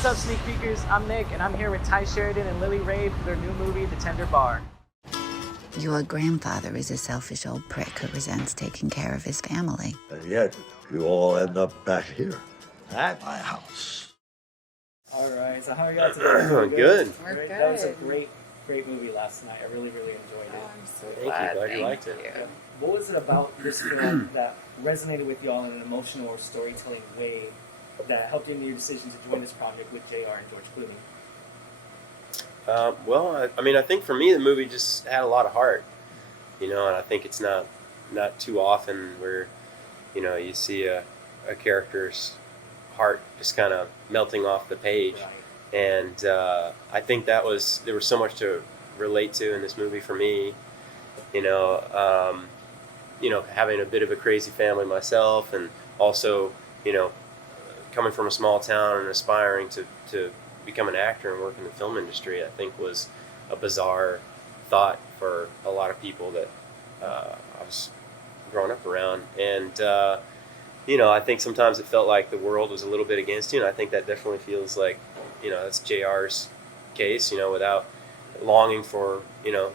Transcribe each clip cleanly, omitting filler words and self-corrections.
What's up, Sneak Peekers? I'm Nick, and I'm here with Ty Sheridan and Lily Rabe for their new movie, The Tender Bar. Your grandfather is a selfish old prick who resents taking care of his family. And yet, you all end up back here at my house. All right, so how are you all today? Good. We're good. That was a great movie last night. I really enjoyed it. Oh, I'm so Thank glad. you. Glad you liked it. You. What was it about this film that resonated with y'all in an emotional or storytelling way that helped you in your decision to join this project with JR and George Clooney? I think for me, the movie just had a lot of heart, and I think it's not too often where, you see a character's heart just kind of melting off the page. Right. And I think there was so much to relate to in this movie for me, having a bit of a crazy family myself, and also, coming from a small town and aspiring to become an actor and work in the film industry, I think was a bizarre thought for a lot of people that I was growing up around. And, I think sometimes it felt like the world was a little bit against you, and I think that definitely feels like, that's JR's case, without longing for, a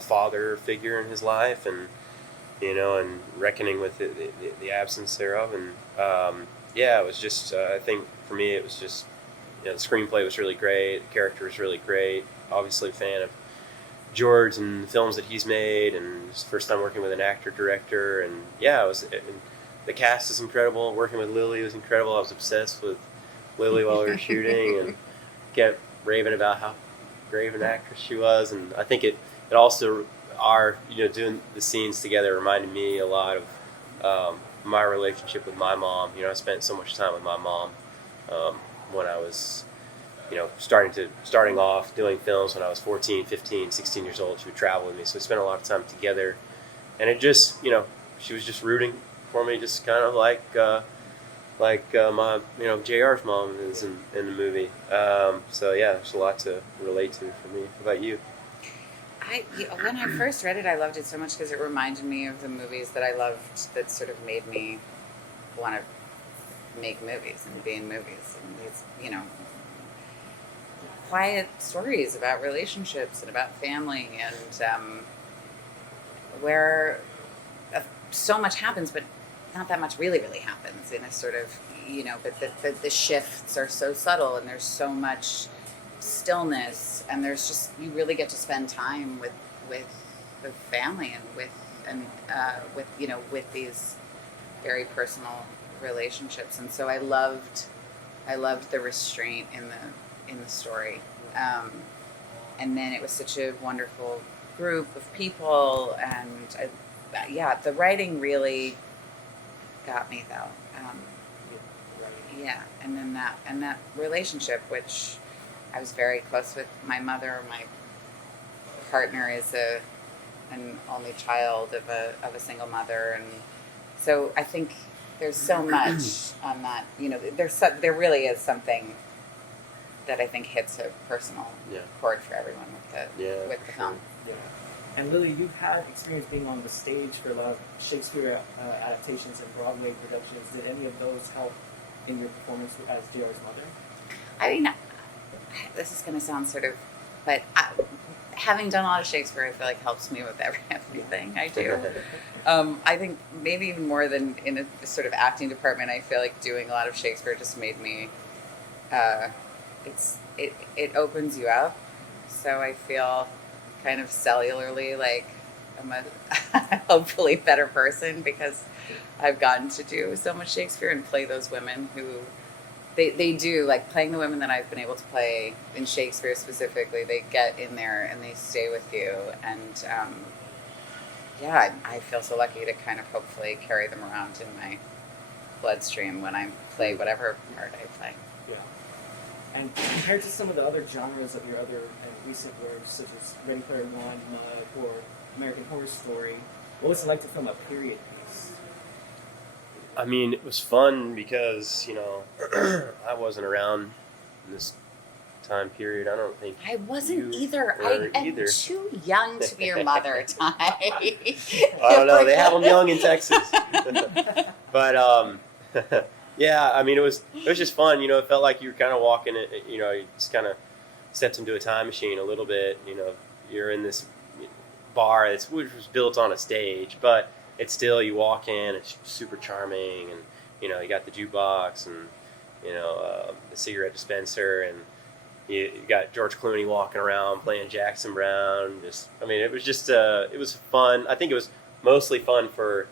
father figure in his life, and, and reckoning with the absence thereof. And, it was just, I think for me, it was just, the screenplay was really great, the character was really great, obviously a fan of George and the films that he's made, and it's the first time working with an actor-director, and the cast is incredible. Working with Lily was incredible. I was obsessed with Lily while we were shooting, and kept raving about how great of an actress she was. And I think it also, doing the scenes together reminded me a lot of my relationship with my mom. I spent so much time with my mom when I was, starting off doing films when I was 14, 15, 16 years old. She would travel with me, so we spent a lot of time together. And it just, she was just rooting for me, just kind of like my, JR's mom is in the movie. There's a lot to relate to for me. What about you? When I first read it, I loved it so much because it reminded me of the movies that I loved that sort of made me want to make movies and be in movies. And these, quiet stories about relationships and about family, and where so much happens, but not that much really happens in a sort of, but the shifts are so subtle, and there's so much stillness, and there's just, you really get to spend time with the family and with these very personal relationships. And so I loved the restraint in the story, and then it was such a wonderful group of people, and the writing really got me though. And then that relationship, which I was very close with my mother. My partner is an only child of a single mother, and so I think there's so much on that. There really is something that I think hits a personal chord for everyone with the film. Yeah. And Lily, you've had experience being on the stage for a lot of Shakespeare adaptations and Broadway productions. Did any of those help in your performance as JR's mother? I mean, this is going to sound but having done a lot of Shakespeare, I feel like helps me with everything I do. I think maybe even more than in a sort of acting department, I feel like doing a lot of Shakespeare just made me, it opens you up. So I feel kind of cellularly like I'm a hopefully better person because I've gotten to do so much Shakespeare and play those women who they do, like playing the women that I've been able to play in Shakespeare specifically. They get in there and they stay with you, and I feel so lucky to kind of hopefully carry them around in my bloodstream when I play whatever part I play. Yeah. And compared to some of the other genres of your other recent works, such as Ready Player One, Mud, or American Horror Story, what was it like to film a period piece? I mean, it was fun because, I wasn't around in this time period. I don't think I wasn't either. I am too young to be your mother, Ty. I don't know. They have them young in Texas. But, Yeah, I mean, it was just fun. You know, it felt like you were kind of walking it. You know, you just kind of stepped into a time machine a little bit. You know, you're in this bar which was built on a stage, but it's still, you walk in, it's super charming, and you know, you got the jukebox and you know the cigarette dispenser, and you got George Clooney walking around playing Jackson Brown. Just, I mean, it was just it was fun. I think it was mostly fun for,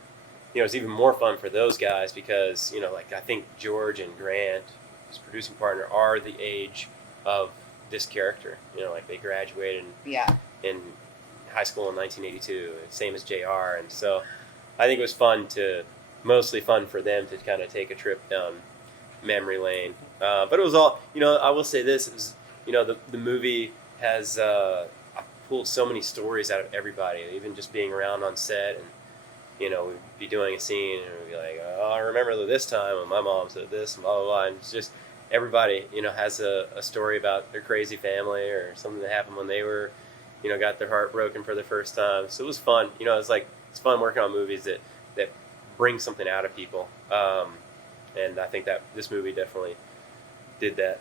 you know, it's even more fun for those guys because, you know, like I think George and Grant, his producing partner, are the age of this character. You know, like they graduated in high school in 1982, same as JR, and so I think it was mostly fun for them to kind of take a trip down memory lane. But it was all, you know, I will say this, it was, you know, the movie has I pulled so many stories out of everybody, even just being around on set, and you know, we'd be doing a scene and we'd be like, oh, I remember this time when my mom said this and blah, blah, blah. And it's just everybody, you know, has a story about their crazy family or something that happened when they were, you know, got their heart broken for the first time. So it was fun. You know, it's fun working on movies that bring something out of people. And I think that this movie definitely did that.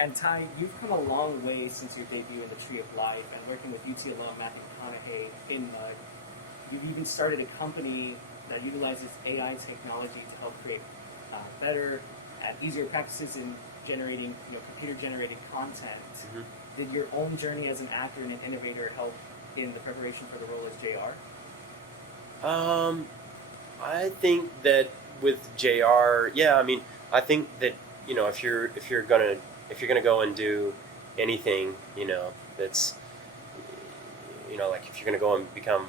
And Ty, you've come a long way since your debut in The Tree of Life and working with UT alum Matthew McConaughey in Mud. You've even started a company that utilizes AI technology to help create better and easier practices in generating, you know, computer-generated content. Mm-hmm. Did your own journey as an actor and an innovator help in the preparation for the role as JR? I think that with JR, yeah, I mean, I think that, you know, if you're gonna go and do anything, you know, that's, you know, like if you're gonna go and become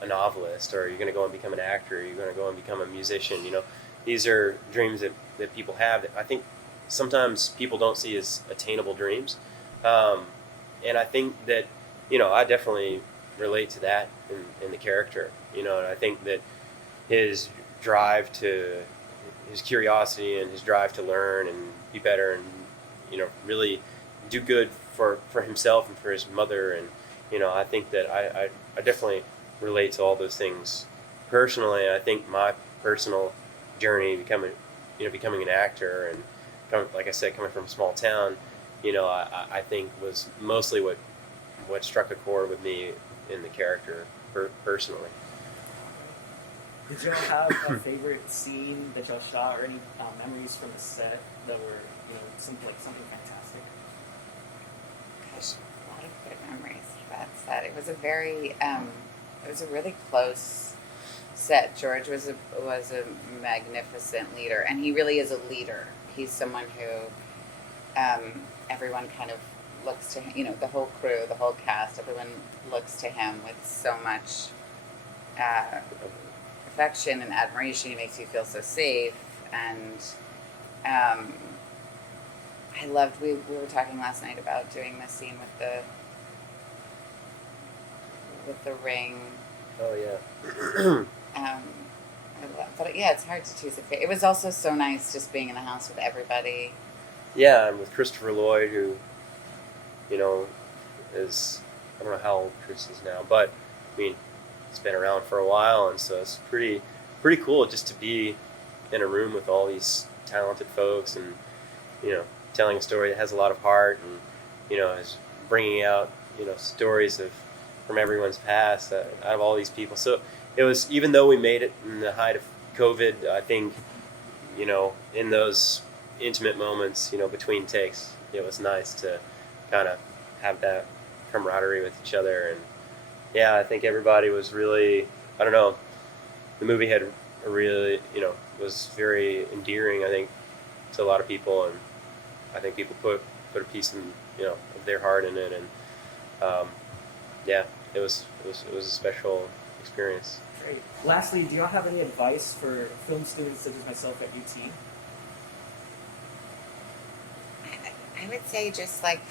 a novelist, or you're gonna go and become an actor, or you're gonna go and become a musician, you know, these are dreams that people have that I think sometimes people don't see as attainable dreams. And I think that, you know, I definitely relate to that in the character, you know, and I think that his curiosity and his drive to learn and be better and, you know, really do good for himself and for his mother. And, you know, I think that I definitely relate to all those things personally. I think my personal journey becoming an actor and, like I said, coming from a small town, you know, I think was mostly what struck a chord with me in the character personally. Did y'all have a favorite scene that y'all shot, or any memories from the set that were, you know, something fantastic? Gosh, a lot of good memories for that set. It was a very, it was a really close set. George was a magnificent leader, and he really is a leader. He's someone who everyone kind of looks to him, you know, the whole crew, the whole cast, everyone looks to him with so much affection and admiration. He makes you feel so safe. And I loved, we were talking last night about doing this scene with the ring. Oh yeah. But yeah, it's hard to choose a favorite. It was also so nice just being in the house with everybody. Yeah, and with Christopher Lloyd, who, you know, is, I don't know how old Chris is now, but I mean, he's been around for a while, and so it's pretty cool just to be in a room with all these talented folks, and, you know, telling a story that has a lot of heart, and, you know, is bringing out, you know, stories from everyone's past out of all these people. So it was, even though we made it in the height of COVID, I think, you know, in those intimate moments, you know, between takes, it was nice to kind of have that camaraderie with each other. And yeah, I think everybody was really, I don't know, the movie had a really, you know, was very endearing, I think, to a lot of people, and I think people put a piece in, you know, of their heart in it, and yeah, it was a special experience. Great. Lastly, do y'all have any advice for film students such as myself at UT? I would say just like,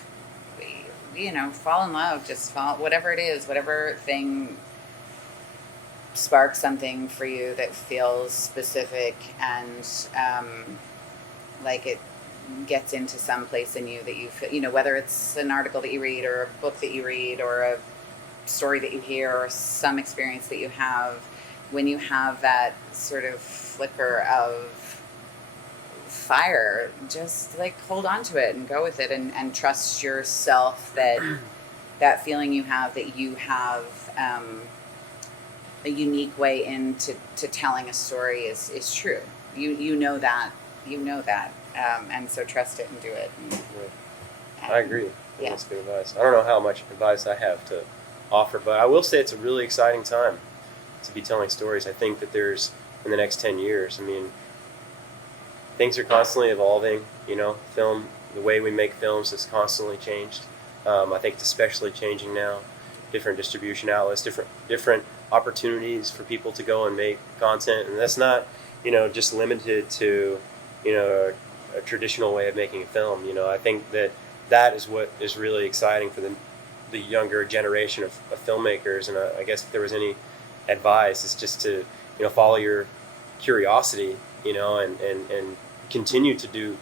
you know, fall in love. Just fall, whatever it is, whatever thing sparks something for you that feels specific and like it gets into some place in you that you feel, you know, whether it's an article that you read or a book that you read or a story that you hear or some experience that you have, when you have that sort of flicker of fire, just like hold on to it and go with it, and trust yourself that that feeling you have, that you have a unique way into telling a story is true. You know that, and so trust it and do it. I agree. Yeah. That's good advice. I don't know how much advice I have to offer, but I will say it's a really exciting time to be telling stories. I think that there's, in the next 10 years, I mean, things are constantly evolving. Film, the way we make films has constantly changed. I think it's especially changing now. Different distribution outlets, different opportunities for people to go and make content, and that's not, just limited to, a traditional way of making a film. I think that is what is really exciting for the younger generation of filmmakers. And I guess if there was any advice, it's just to follow your curiosity, and continue to do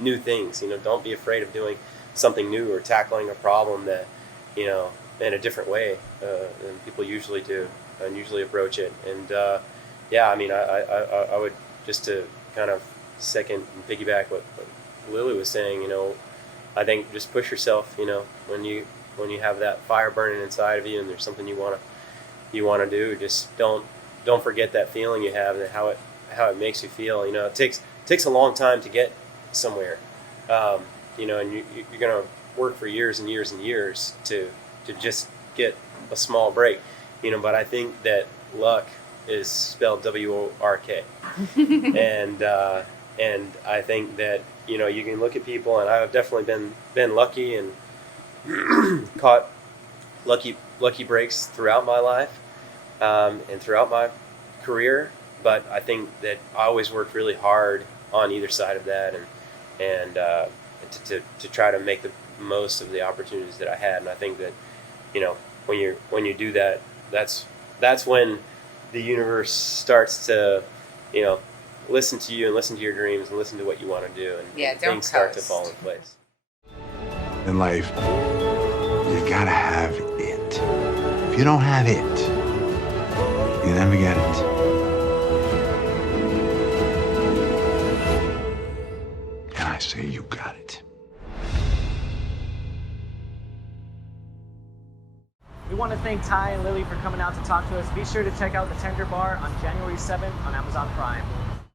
new things. Don't be afraid of doing something new or tackling a problem that in a different way than people usually do and usually approach it. And I would, just to kind of second and piggyback what Lily was saying, I think just push yourself. When you have that fire burning inside of you and there's something you want to do, just don't forget that feeling you have and how it makes you feel. It takes a long time to get somewhere, and you're gonna work for years and years and years to just get a small break, but I think that luck is spelled W-O-R-K. and I think that you can look at people, and I've definitely been lucky and caught lucky breaks throughout my life, and throughout my career, but I think that I always worked really hard on either side of that, and to try to make the most of the opportunities that I had. And I think that when you do that, that's when the universe starts to listen to you and listen to your dreams and listen to what you want to do, and things start to fall in place. In life, you gotta have it. If you don't have it, you never get it. And I say you got it. We want to thank Ty and Lily for coming out to talk to us. Be sure to check out The Tender Bar on January 7th on Amazon Prime.